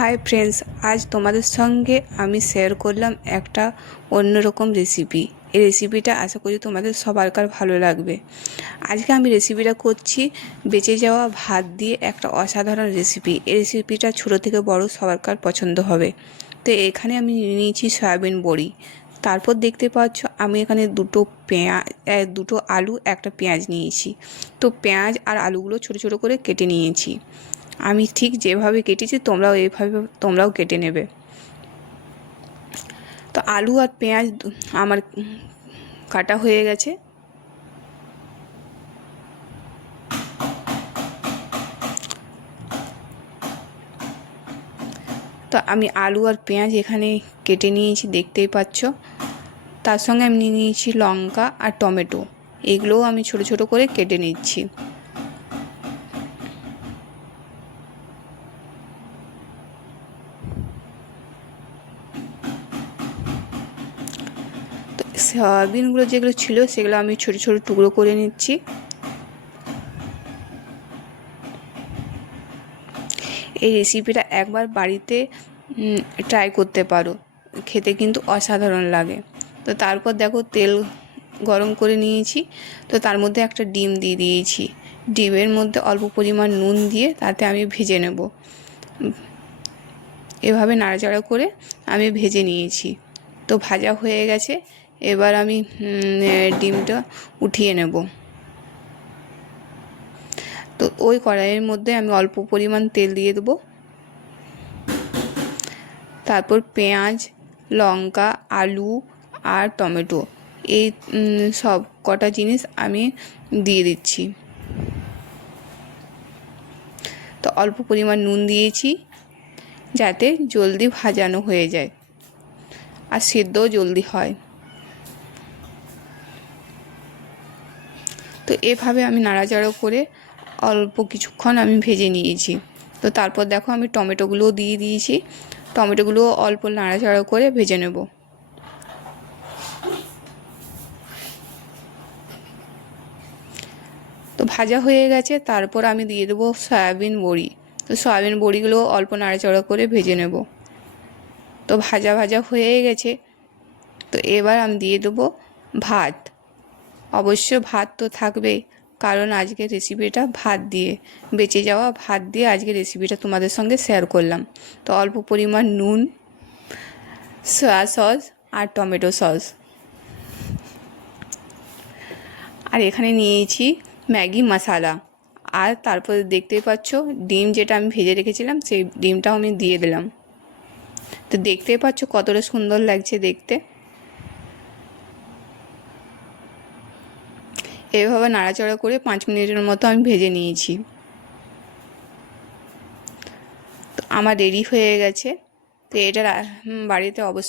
Hi friends, আজ তোমাদের সঙ্গে আমি শেয়ার করলাম একটা অন্যরকম রেসিপি। এই রেসিপিটা আশা করি তোমাদের সবারকার ভালো লাগবে। আজকে আমি রেসিপিটা করছি বেঁচে যাওয়া ভাত দিয়ে একটা অসাধারণ রেসিপি। এই রেসিপিটা ছোটো থেকে বড় সবারকার পছন্দ হবে। তো এখানে আমি নিয়েছি সয়াবিন বড়ি। তারপর দেখতে পাচ্ছ আমি এখানে দুটো আলু একটা পেঁয়াজ নিয়েছি। তো পেঁয়াজ আর আলুগুলো ছোটো ছোটো করে কেটে নিয়েছি। আমি ঠিক যেভাবে কেটেছি তোমরাও কেটে নেবে। তো আলু আর পেঁয়াজ আমার কাটা হয়ে গেছে। তো আমি আলু আর পেঁয়াজ এখানে কেটে নিয়েছি, দেখতেই পাচ্ছ। তার সঙ্গে আমি নিয়ে নিয়েছি লঙ্কা আর টমেটো, এগুলোও আমি ছোট ছোট করে কেটে নিচ্ছি। তো সয়াবিনগুলো যেগুলো ছিল সেগুলো আমি ছোট ছোট টুকরো করে নিচ্ছি। এই রেসিপিটা একবার বাড়িতে ট্রাই করতে পারো, খেতে কিন্তু অসাধারণ লাগে। তো তারপর দেখো তেল গরম করে নিয়েছি। তো তার মধ্যে একটা ডিম দিয়ে দিয়েছি। ডিমের মধ্যে অল্প পরিমাণ নুন দিয়ে তাতে আমি ভেজে নেব। এভাবে নাড়াচাড়া করে আমি ভেজে নিয়েছি। তো ভাজা হয়ে গেছে, এবার আমি ডিমটা উঠিয়ে নেব। তো ওই কড়াইয়ের মধ্যে আমি অল্প পরিমাণ তেল দিয়ে দেবো। তারপর পেঁয়াজ, লঙ্কা, আলু আর টমেটো এই সব কটা জিনিস আমি দিয়ে দিচ্ছি। তো অল্প পরিমাণ নুন দিয়েছি যাতে জলদি ভাজানো হয়ে যায় আর সেদ্ধও জলদি হয়। তো এভাবে আমি নাড়াচাড়া করে অল্প কিছুক্ষণ আমি ভেজে নিয়েছি। তো তারপর দেখো আমি টমেটোগুলোও দিয়ে দিয়েছি। টমেটোগুলো অল্প নাড়াচাড়া করে ভেজে নেব। তো ভাজা হয়ে গেছে, তারপর আমি দিয়ে দেবো সয়াবিন বড়ি। তো সয়াবিন বড়িগুলো অল্প নাড়াচাড়া করে ভেজে নেব। তো ভাজা ভাজা হয়ে গেছে। তো এবার আমি দিয়ে দেবো ভাত। অবশ্য ভাত তো থাকবেই, কারণ আজকের রেসিপিটা ভাত দিয়ে, বেঁচে যাওয়া ভাত দিয়ে আজকের রেসিপিটা তোমাদের সঙ্গে শেয়ার করলাম। তো অল্প পরিমাণ নুন, সয়া সস আর টমেটো সস, আর এখানে নিয়েছি ম্যাগি মশালা। আর তারপর দেখতেই পাচ্ছ ডিম যেটা আমি ভেজে রেখেছিলাম সেই ডিমটাও আমি দিয়ে দিলাম। তো দেখতেই পাচ্ছ কতটা সুন্দর লাগছে দেখতে। এভাবে নাড়াচাড়া করে 5 মিনিটের মতো আমি ভেজে নিয়েছি। তো আমার রেডি হয়ে গেছে। তো এটা বাড়িতে অবশ্যই